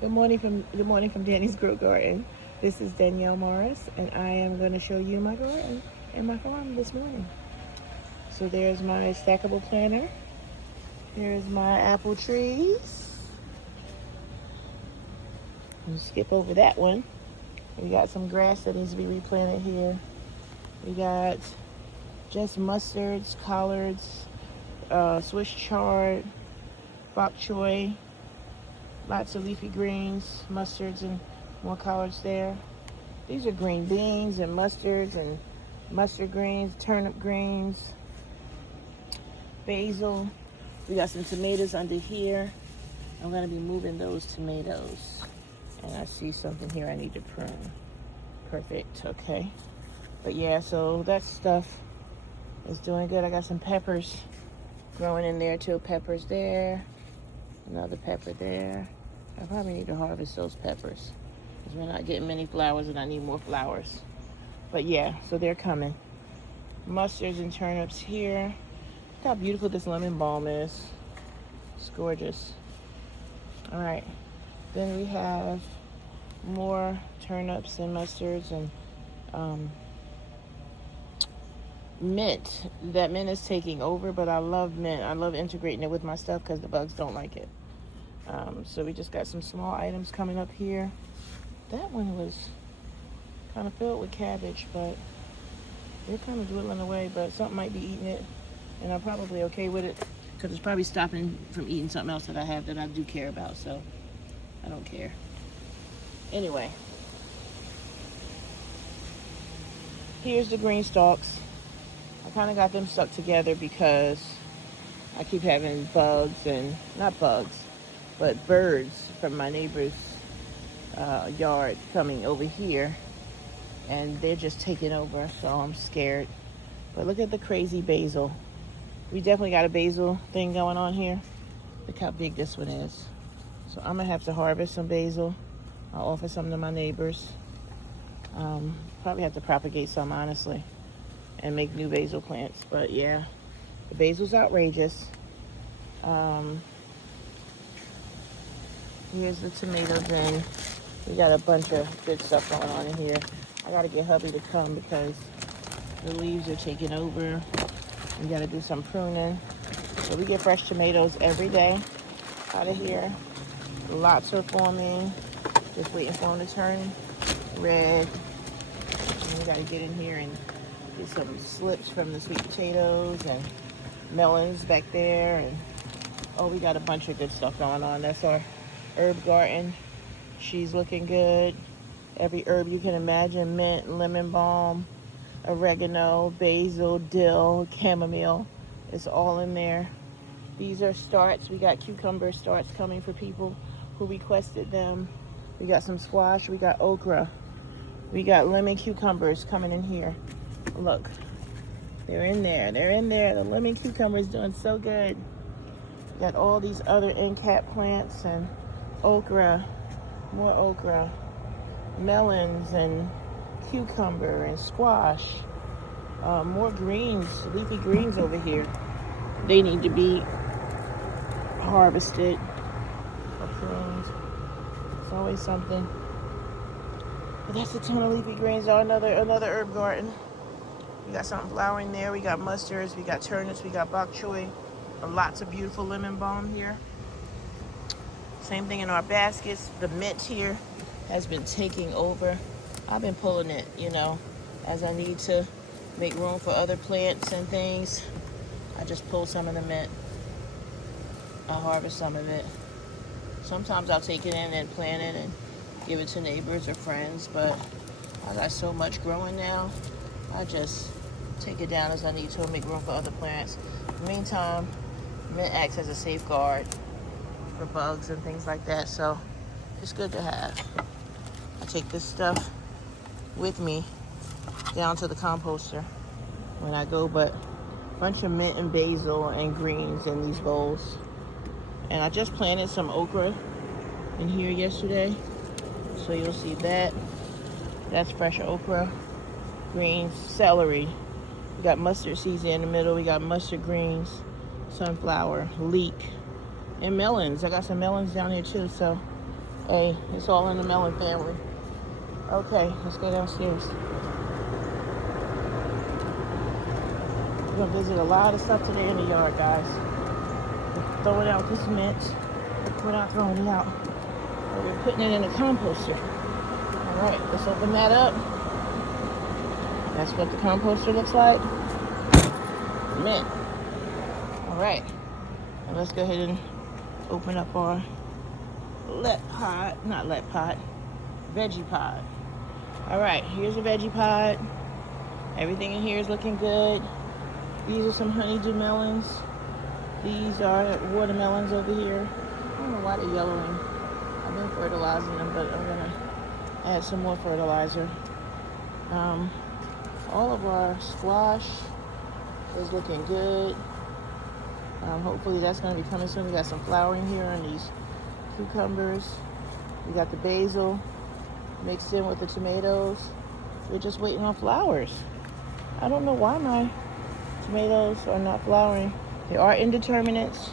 Good morning from Danny's Grow Garden. This is Danielle Morris, and I am going to show you my garden and my farm this morning. So there's my stackable planter. Here's my apple trees. I'll skip over that one. We got some grass that needs to be replanted here. We got just mustards, collards, Swiss chard, bok choy, lots of leafy greens, mustards, and more collards there. These are green beans and mustards and mustard greens, turnip greens, basil. We got some tomatoes under here. I'm going to be moving those tomatoes. And I see something here I need to prune. Perfect, okay. But yeah, so that stuff is doing good. I got some peppers growing in there too. Peppers there, another pepper there. I probably need to harvest those peppers because we're not getting many flowers and I need more flowers. But yeah, so they're coming. Mustards and turnips here. Look how beautiful this lemon balm is. It's gorgeous. All right, then we have more turnips and mustards and mint. That mint is taking over, but I love mint. I love integrating it with my stuff because the bugs don't like it. So we just got some small items coming up here. That one was kind of filled with cabbage, but they're kind of dwindling away, but something might be eating it, and I'm probably okay with it because it's probably stopping from eating something else that I have that I do care about, so I don't care. Anyway, here's the green stalks. I kind of got them stuck together because I keep having bugs, and not bugs, but birds from my neighbor's yard coming over here, and they're just taking over, so I'm scared. But look at the crazy basil. We definitely got a basil thing going on here. Look how big this one is. So I'm gonna have to harvest some basil. I'll offer some to my neighbors. Probably have to propagate some, honestly, and make new basil plants. But yeah, the basil's outrageous. Here's the tomatoes, and we got a bunch of good stuff going on in here. I gotta get hubby to come because the leaves are taking over. We gotta do some pruning. So we get fresh tomatoes every day out of here. Lots are forming. Just waiting for them to turn red. And we gotta get in here and get some slips from the sweet potatoes and melons back there. And oh, we got a bunch of good stuff going on. That's our herb garden. She's looking good. Every herb you can imagine: mint, lemon balm, oregano, basil, dill, chamomile. It's all in there. These are starts. We got cucumber starts coming for people who requested them. We got some squash. We got okra. We got lemon cucumbers coming in here. Look, they're in there. They're in there. The lemon cucumber is doing so good. We got all these other end cap plants and okra, more okra, melons and cucumber and squash. More greens, leafy greens over here. They need to be harvested or pruned. It's always something. But that's a ton of leafy greens. Oh, another herb garden. We got something flowering there. We got mustards. We got turnips. We got bok choy. Lots of beautiful lemon balm here. Same thing in our baskets. The mint here has been taking over. I've been pulling it, as I need to make room for other plants and things. I just pull some of the mint. I harvest some of it. Sometimes I'll take it in and plant it and give it to neighbors or friends, but I got so much growing now, I just take it down as I need to and make room for other plants. In the meantime, mint acts as a safeguard for bugs and things like that, so it's good to have. I take this stuff with me down to the composter when I go, but a bunch of mint and basil and greens in these bowls. And I just planted some okra in here yesterday, so you'll see that. That's fresh okra, greens, celery. We got mustard seeds in the middle. We got mustard greens, sunflower, leek, and melons. I got some melons down here too, so Hey, it's all in the melon family. Okay, let's go downstairs. We're gonna visit a lot of stuff today in the yard, guys. We're throwing out this mint. We're not throwing it out. We're putting it in a composter. All right, let's open that up. That's what the composter looks like. Mint. All right, and let's go ahead and open up our veggie pod. All right, here's a veggie pod. Everything in here is looking good. These are some honeydew melons. These are watermelons over here. I don't know why they're yellowing. I've been fertilizing them, but I'm gonna add some more fertilizer. All of our squash is looking good. Hopefully that's gonna be coming soon. We got some flowering here on these cucumbers. We got the basil mixed in with the tomatoes. We're just waiting on flowers. I don't know why my tomatoes are not flowering. They are indeterminates.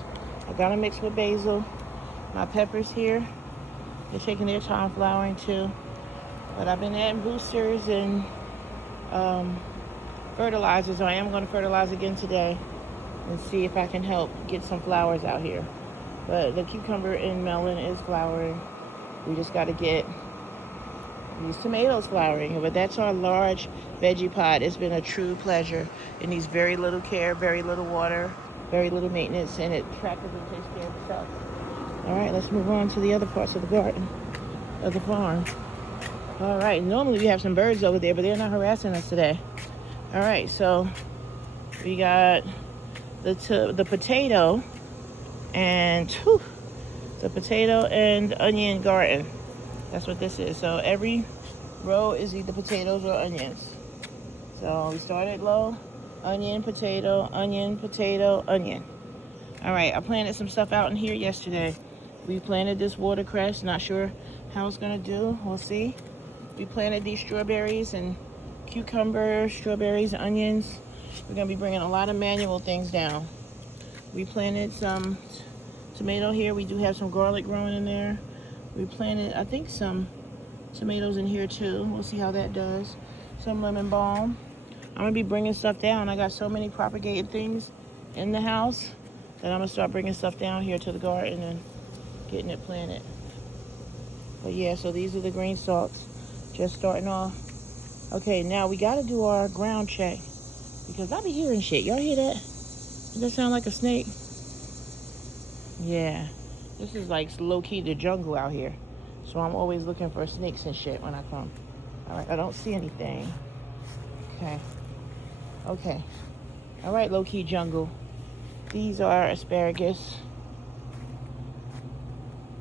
I gotta mix with basil. My peppers here, they're taking their time flowering too. But I've been adding boosters and fertilizers. So I am gonna fertilize again today and see if I can help get some flowers out here. But the cucumber and melon is flowering. We just gotta get these tomatoes flowering. But that's our large veggie pod. It's been a true pleasure. It needs very little care, very little water, very little maintenance, and it practically takes care of itself. All right, let's move on to the other parts of the garden, of the farm. All right, normally we have some birds over there, but they're not harassing us today. All right, so we got the potato and the potato and onion garden. That's what this is. So every row is either potatoes or onions. So we started low, onion, potato, onion, potato, onion. All right, I planted some stuff out in here yesterday. We planted this watercress, not sure how it's gonna do, we'll see. We planted these strawberries and cucumbers, strawberries, onions. We're gonna be bringing a lot of manual things down. We planted some tomato here. We do have some garlic growing in there. We planted, I think, some tomatoes in here too. We'll see how that does. Some lemon balm. I'm gonna be bringing stuff down. I got so many propagated things in the house that I'm gonna start bringing stuff down here to the garden and getting it planted. But yeah, so these are the green stalks, just starting off. Okay, now we gotta do our ground check because I be hearing shit. Y'all hear that? Does that sound like a snake? Yeah, this is like low-key the jungle out here. So I'm always looking for snakes and shit when I come. All right, I don't see anything. Okay. All right, low-key jungle. These are asparagus.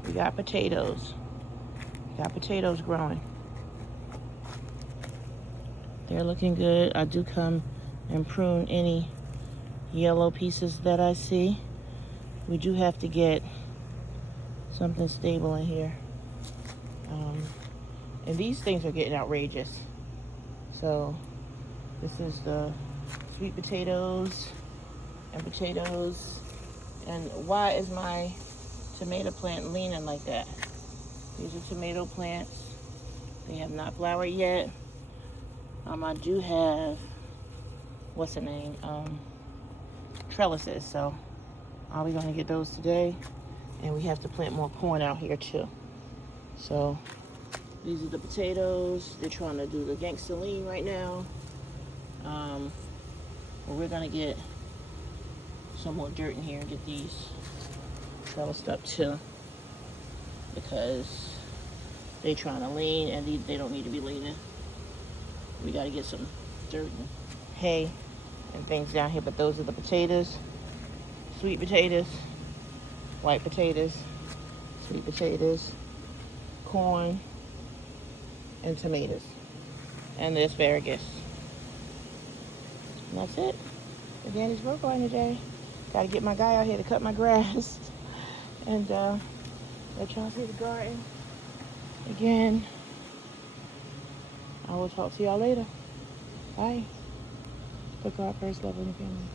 We got potatoes. We got potatoes growing. They're looking good. I do come and prune any yellow pieces that I see. We do have to get something stable in here. And these things are getting outrageous. So this is the sweet potatoes and potatoes. And why is my tomato plant leaning like that? These are tomato plants. They have not flowered yet. I do have, what's the name? Trellises. So I'll be going to get those today. And we have to plant more corn out here too. So these are the potatoes. They're trying to do the gangsta lean right now. But we're going to get some more dirt in here and get these trellised up too, because they trying to lean and they don't need to be leaning. We got to get some dirt and hay and things down here. But those are the potatoes, sweet potatoes, white potatoes, sweet potatoes, corn, and tomatoes, and the asparagus. And that's it. The Danny's work line today. Got to get my guy out here to cut my grass. And let y'all see the garden again. I will talk to y'all later. Bye. Put God first, love, and family.